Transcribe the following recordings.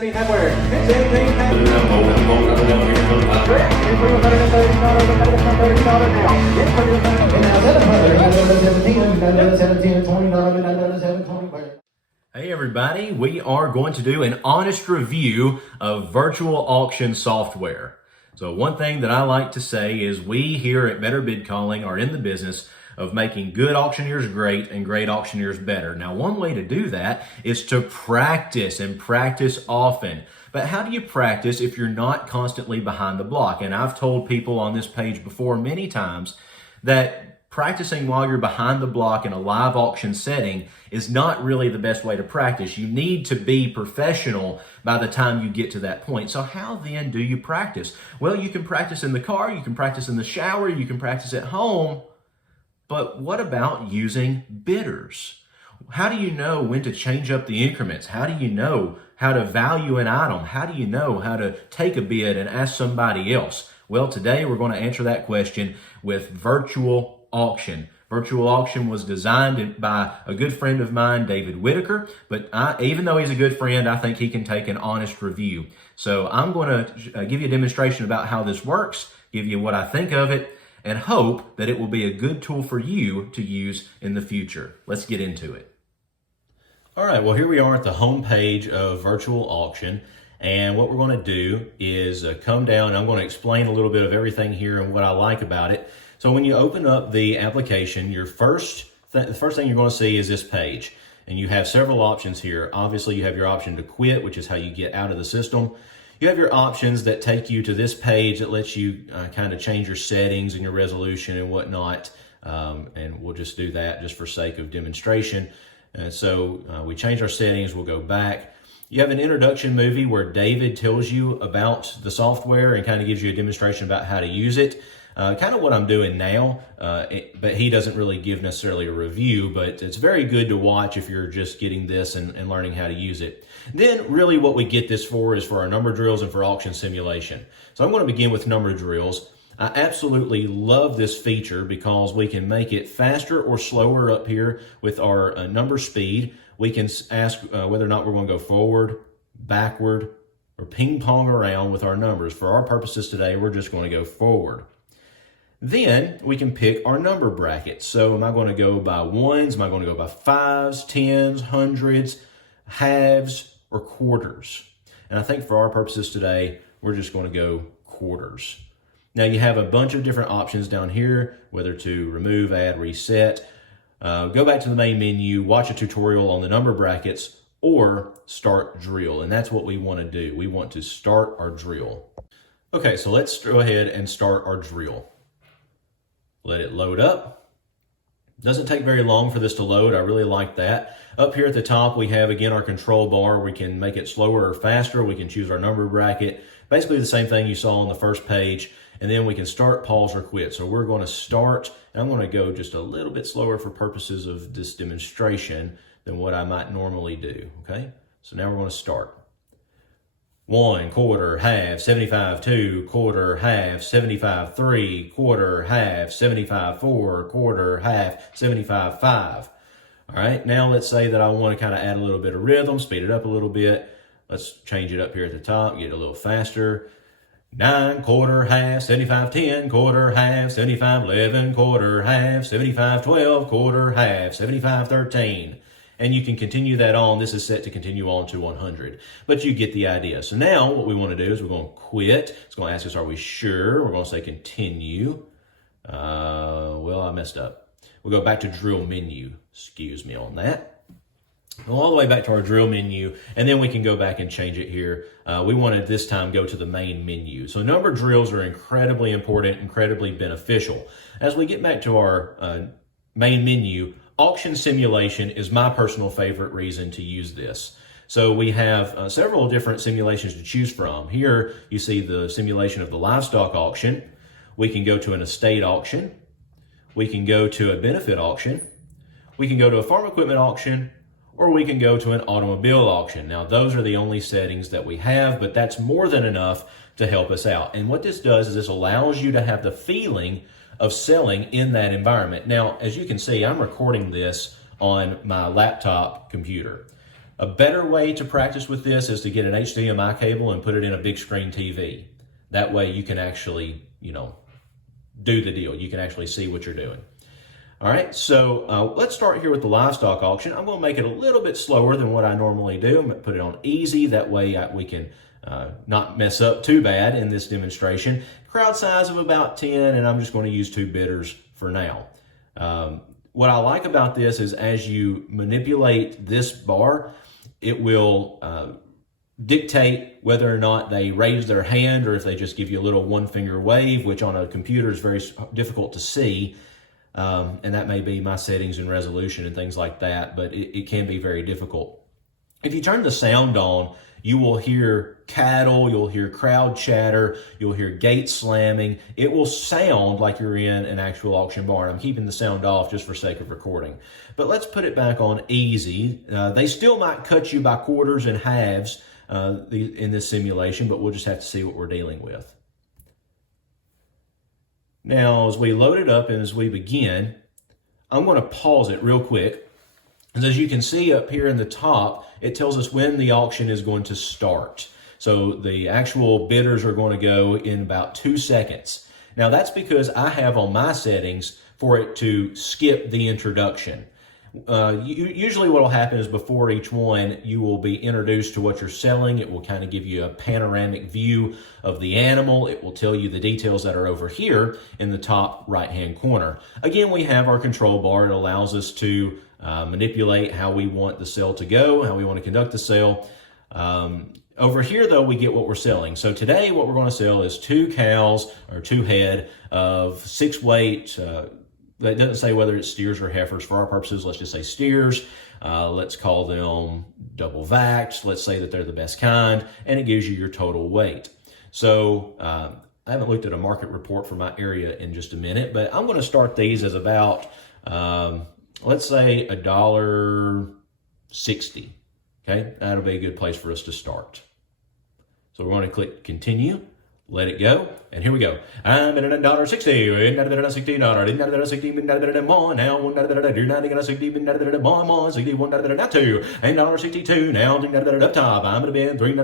17 headwear. 17 headwear. Hey everybody, we are going to do an honest review of virtual auction software. So one thing that I like to say is we here at Better Bid Calling are in the business of making good auctioneers great and great auctioneers better. Now, one way to do that is to practice and practice often. But how do you practice if you're not constantly behind the block? And I've told people on this page before many times that practicing while you're behind the block in a live auction setting is not really the best way to practice. You need to be professional by the time you get to that point. So how then do you practice? Well, you can practice in the car, you can practice in the shower, you can practice at home. But what about using bidders? How do you know when to change up the increments? How do you know how to value an item? How do you know how to take a bid and ask somebody else? Well, today we're going to answer that question with virtual auction. Virtual auction was designed by a good friend of mine, David Whitaker, but even though he's a good friend, I think he can take an honest review. So I'm going to give you a demonstration about how this works, give you what I think of it, and hope that it will be a good tool for you to use in the future. Let's get into it. All right, well, here we are at the home page of virtual auction. And what we're going to do is come down, and I'm going to explain a little bit of everything here and what I like about it. So when you open up the application, the first thing you're going to see is this page. And you have several options here. Obviously, you have your option to quit, which is how you get out of the system. You have your options that take you to this page that lets you kind of change your settings and your resolution and whatnot. And we'll just do that just for sake of demonstration. So we change our settings, we'll go back. You have an introduction movie where David tells you about the software and kind of gives you a demonstration about how to use it. Kind of what I'm doing now, but he doesn't really give necessarily a review, but it's very good to watch if you're just getting this and learning how to use it. Then really what we get this for is for our number drills and for auction simulation. So I'm going to begin with number drills. I absolutely love this feature because we can make it faster or slower up here with our number speed. We can ask whether or not we're going to go forward, backward, or ping pong around with our numbers. For our purposes today, we're just going to go forward. Then we can pick our number bracket. So am I going to go by ones? Am I going to go by fives, tens, hundreds, halves, or quarters? And I think for our purposes today, we're just going to go quarters. Now you have a bunch of different options down here, whether to remove, add, reset. Go back to the main menu, watch a tutorial on the number brackets, or start drill. And that's what we want to do. We want to start our drill. Okay, so let's go ahead and start our drill. Let it load up. Doesn't take very long for this to load. I really like that. Up here at the top, we have, again, our control bar. We can make it slower or faster. We can choose our number bracket. Basically the same thing you saw on the first page. And then we can start, pause, or quit. So we're going to start, and I'm going to go just a little bit slower for purposes of this demonstration than what I might normally do, okay? So now we're going to start. 1, quarter, half, 75, 2, quarter, half, 75, 3, quarter, half, 75, 4, quarter, half, 75, 5. All right, now let's say that I want to kind of add a little bit of rhythm, speed it up a little bit. Let's change it up here at the top, get it a little faster. 9, quarter, half, 75, 10, quarter, half, 75, 11, quarter, half, 75, 12, quarter, half, 75, 13. And you can continue that on. This is set to continue on to 100. But you get the idea. So now what we want to do is we're going to quit. It's going to ask us, are we sure? We're going to say continue. Well, I messed up. We'll go back to drill menu. Excuse me on that. Go all the way back to our drill menu, and then we can go back and change it here. We want to this time go to the main menu. So number drills are incredibly important, incredibly beneficial. As we get back to our main menu, auction simulation is my personal favorite reason to use this. So we have several different simulations to choose from. Here you see the simulation of the livestock auction. We can go to an estate auction. We can go to a benefit auction. We can go to a farm equipment auction, or we can go to an automobile auction. Now, those are the only settings that we have, but that's more than enough to help us out. And what this does is this allows you to have the feeling of selling in that environment. Now, as you can see, I'm recording this on my laptop computer. A better way to practice with this is to get an HDMI cable and put it in a big screen TV. That way you can actually, do the deal. You can actually see what you're doing. All right, so let's start here with the livestock auction. I'm going to make it a little bit slower than what I normally do. I'm going to put it on easy. That way we can not mess up too bad in this demonstration. Crowd size of about 10, and I'm just going to use 2 bidders for now. What I like about this is as you manipulate this bar, it will dictate whether or not they raise their hand or if they just give you a little one-finger wave, which on a computer is very difficult to see. And that may be my settings and resolution and things like that, but it can be very difficult. If you turn the sound on, you will hear cattle, you'll hear crowd chatter, you'll hear gates slamming. It will sound like you're in an actual auction barn. I'm keeping the sound off just for sake of recording. But let's put it back on easy. They still might cut you by quarters and halves in this simulation, but we'll just have to see what we're dealing with. Now, as we load it up and as we begin, I'm going to pause it real quick. And as you can see up here in the top, it tells us when the auction is going to start. So the actual bidders are going to go in about 2 seconds. Now that's because I have on my settings for it to skip the introduction. Usually what will happen is before each one, you will be introduced to what you're selling. It will kind of give you a panoramic view of the animal. It will tell you the details that are over here in the top right-hand corner. Again, we have our control bar. It allows us to manipulate how we want the sale to go, how we want to conduct the sale. Over here, though, we get what we're selling. So today, what we're going to sell is 2 cows or 2 head of 6-weight. That doesn't say whether it's steers or heifers. For our purposes, let's just say steers. Let's call them double vaxxed. Let's say that they're the best kind, and it gives you your total weight. So I haven't looked at a market report for my area in just a minute, but I'm going to start these as about, let's say $1.60. Okay, that'll be a good place for us to start. So we're going to click continue. Let it go, and here we go. I'm at $1.60. $1.60. $1.60. Now $1.60. And $1.62. Now up top. I'm gonna be $3. $4.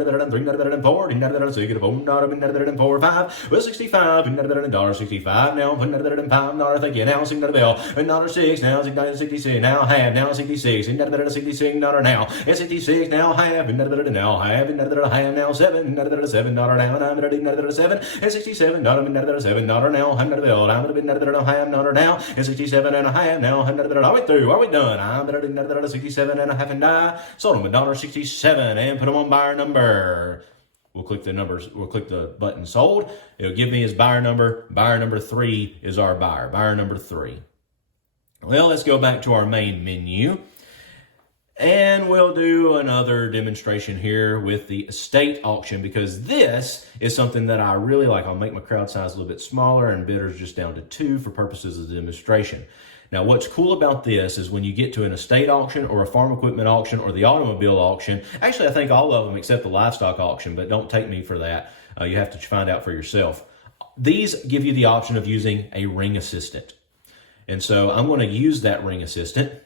$4. Well, $65. $1.65. Now $5. Thank you. Now $6. $6. Now $66. Now half. Now $66. $66. Now. $66. Now half. Now half. Now $7. $7. Now. 7 and 67 $7 now $100 I'm gonna be $1.50 now and 67 and a half now $100. Are we through? Are we done? I'm $1.67 and a half and die. Sold them $1.67 and put them on buyer number. We'll click the numbers. We'll click the button sold. It'll give me his buyer number. Buyer number 3 is our buyer. Buyer number 3. Well, let's go back to our main menu. And we'll do another demonstration here with the estate auction because this is something that I really like. I'll make my crowd size a little bit smaller and bidders just down to 2 for purposes of the demonstration. Now, what's cool about this is when you get to an estate auction or a farm equipment auction or the automobile auction, actually, I think all of them except the livestock auction, but don't take me for that. You have to find out for yourself. These give you the option of using a ring assistant. And so I'm going to use that ring assistant.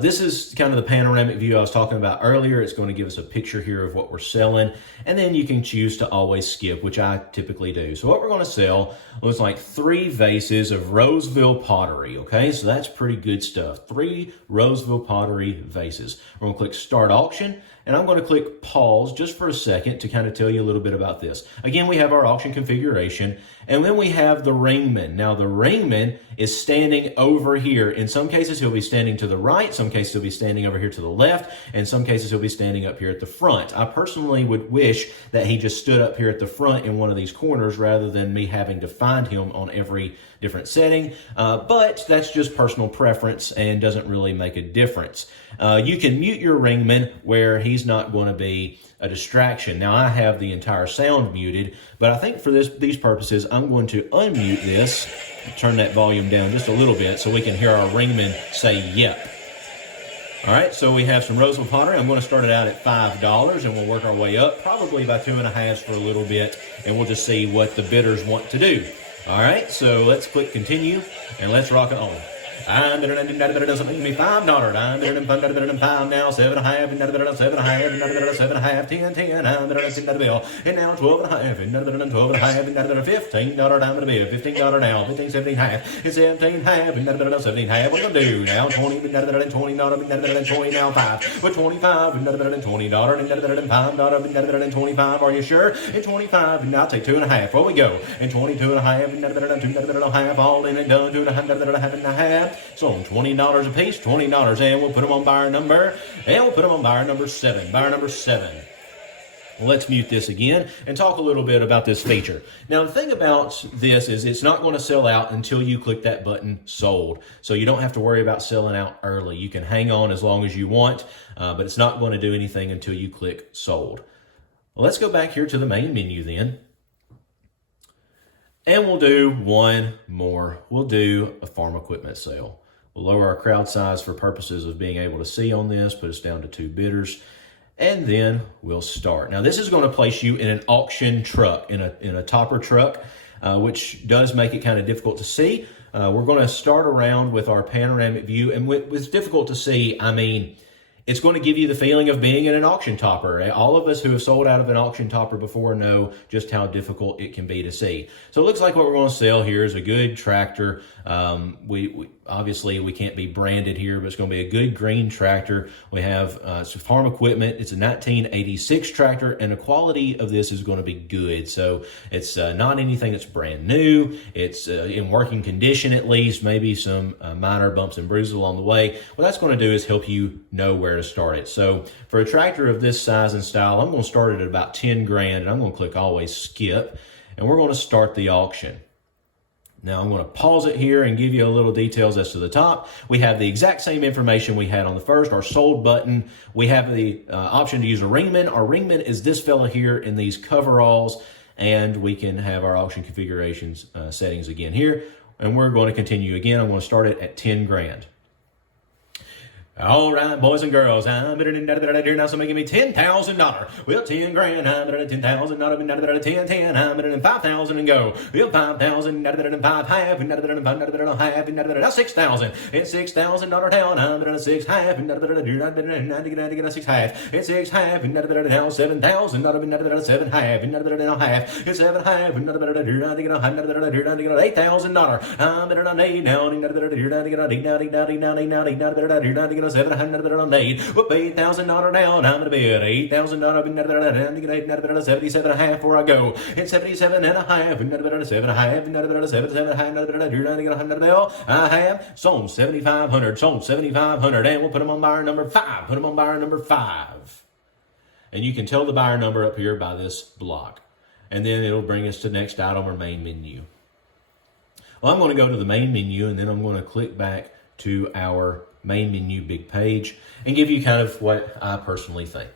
This is kind of the panoramic view I was talking about earlier. It's going to give us a picture here of what we're selling. And then you can choose to always skip, which I typically do. So what we're going to sell looks like 3 vases of Roseville pottery. Okay, so that's pretty good stuff. 3 Roseville pottery vases. We're going to click Start Auction. And I'm going to click pause just for a second to kind of tell you a little bit about this. Again, we have our auction configuration, and then we have the ringman. Now, the ringman is standing over here. In some cases, he'll be standing to the right. Some cases, he'll be standing over here to the left. In some cases, he'll be standing up here at the front. I personally would wish that he just stood up here at the front in one of these corners rather than me having to find him on every different setting. But that's just personal preference and doesn't really make a difference. You can mute your ringman where he's not going to be a distraction. Now, I have the entire sound muted, but I think for these purposes, I'm going to unmute this, turn that volume down just a little bit so we can hear our ringman say yep. All right, so we have some Roseville pottery. I'm going to start it out at $5, and we'll work our way up, probably by 2.5 for a little bit, and we'll just see what the bidders want to do. All right, so let's click continue, and let's rock it on. I'm doesn't make me $5. I'm $5 now, 7.5, 7.5, 7.5, 10, 10. I'm the bill, and now 12.5, 12.5, $15 diamond a bill, $15 now, 15, 17.5, and 17.5, 17.5. What are we gonna do now? 20, $20, 20 now, 5, but 25, $20, and $5, 25. Are you sure? And 25, and I'll take 2.5. Where we go? And 22.5, $2.5, all in and done, 2.5. So $20 a piece, $20, and we'll put them on buyer number, and we'll put them on buyer number 7. Buyer number 7. Well, let's mute this again and talk a little bit about this feature. Now, the thing about this is it's not going to sell out until you click that button sold. So you don't have to worry about selling out early. You can hang on as long as you want, but it's not going to do anything until you click sold. Well, let's go back here to the main menu then. And we'll do one more. We'll do a farm equipment sale. We'll lower our crowd size for purposes of being able to see on this, put us down to 2 bidders. And then we'll start. Now, this is going to place you in an auction truck, in a topper truck, which does make it kind of difficult to see. We're going to start around with our panoramic view. And with difficult to see, I mean, it's going to give you the feeling of being in an auction topper. All of us who have sold out of an auction topper before know just how difficult it can be to see. So it looks like what we're going to sell here is a good tractor. We obviously we can't be branded here, but it's going to be a good green tractor. We have some farm equipment. It's a 1986 tractor, and the quality of this is going to be good. So it's not anything that's brand new. It's in working condition at least, maybe some minor bumps and bruises along the way. What that's going to do is help you know where to start it. So for a tractor of this size and style, I'm going to start it at about 10 grand, and I'm going to click always skip, and we're going to start the auction. Now I'm going to pause it here and give you a little details as to the top. We have the exact same information we had on the first, our sold button. We have the option to use a ringman. Our ringman is this fella here in these coveralls, and we can have our auction configurations settings again here. And we're going to continue again. I'm going to start it at 10 grand. All right, boys and girls, I'm now so making me $10,000. Well, 10 grand, I'm $10,000, 10, 10, I'm 5,000 and go. Well, 5,000, 5 half, now 6,000, and $6,000 down, I'm 6 half, and 6 half, and 6 half, and now 7,000, 7 half, and now half, and 7 half, and $8,000. I'm 8 now, 700 made. Well, $8,000 down. I'm gonna bid $8,000. 77 and a half before I go. And 77 and a half. 7 and a half. 7 bill. I have sold 7,500. Sold 7,500. And we'll put them on buyer number 5. Put them on buyer number 5. And you can tell the buyer number up here by this block. And then it'll bring us to the next item or main menu. Well, I'm going to go to the main menu, and then I'm going to click back to our main menu big page and give you kind of what I personally think.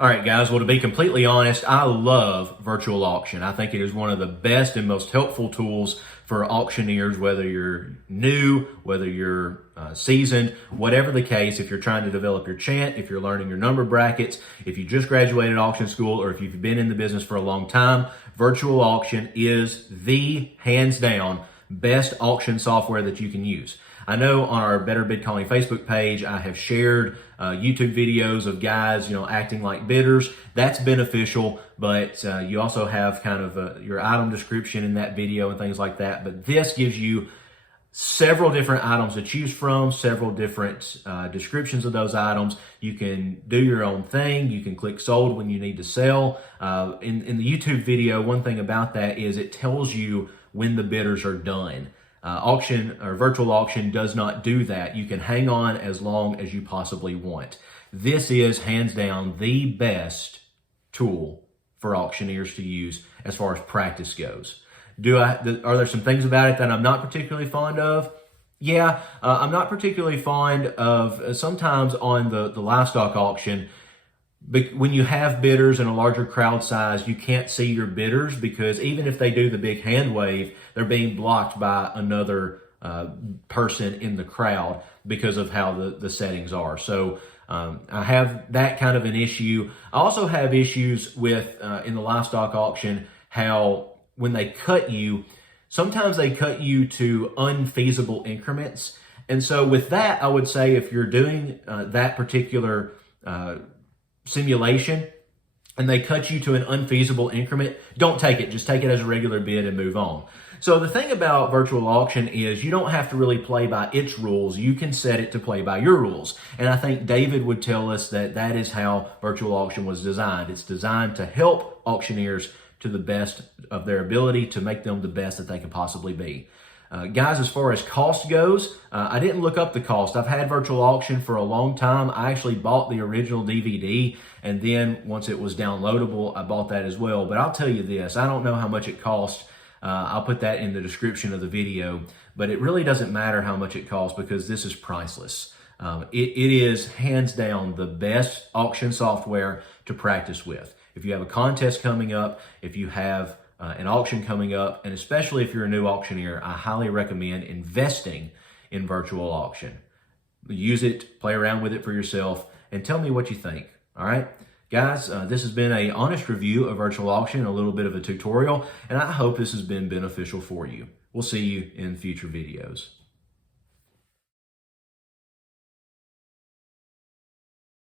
All right, guys. Well, to be completely honest, I love virtual auction. I think it is one of the best and most helpful tools for auctioneers, whether you're new, whether you're seasoned, whatever the case, if you're trying to develop your chant, if you're learning your number brackets, if you just graduated auction school, or if you've been in the business for a long time, virtual auction is the hands down best auction software that you can use. I know on our Better Bid Calling Facebook page, I have shared YouTube videos of guys, acting like bidders. That's beneficial, but you also have kind of your item description in that video and things like that. But this gives you several different items to choose from, several different descriptions of those items. You can do your own thing. You can click sold when you need to sell. In the YouTube video, one thing about that is it tells you when the bidders are done. Auction or virtual auction does not do that. You can hang on as long as you possibly want. This is hands down the best tool for auctioneers to use as far as practice goes. Are there some things about it that I'm not particularly fond of? Yeah, I'm not particularly fond of sometimes on the livestock auction. When you have bidders in a larger crowd size, you can't see your bidders because even if they do the big hand wave, they're being blocked by another person in the crowd because of how the settings are. So I have that kind of an issue. I also have issues with, in the livestock auction, how when they cut you, Sometimes they cut you to unfeasible increments. And so with that, I would say if you're doing that particular simulation and they cut you to an unfeasible increment, don't take it. Just take it as a regular bid and move on. So the thing about virtual auction is you don't have to really play by its rules. You can set it to play by your rules. And I think David would tell us that that is how virtual auction was designed. It's designed to help auctioneers to the best of their ability to make them the best that they can possibly be. Guys, as far as cost goes, I didn't look up the cost. I've had virtual auction for a long time. I actually bought the original DVD, and then once it was downloadable, I bought that as well. But I'll tell you this, I don't know how much it costs. I'll put that in the description of the video, but it really doesn't matter how much it costs because this is priceless. It is hands down the best auction software to practice with. If you have a contest coming up, if you have an auction coming up, and especially if you're a new auctioneer, I highly recommend investing in virtual auction. Use it, play around with it for yourself, and tell me what you think. All right? Guys, this has been an honest review of virtual auction, a little bit of a tutorial, and I hope this has been beneficial for you. We'll see you in future videos.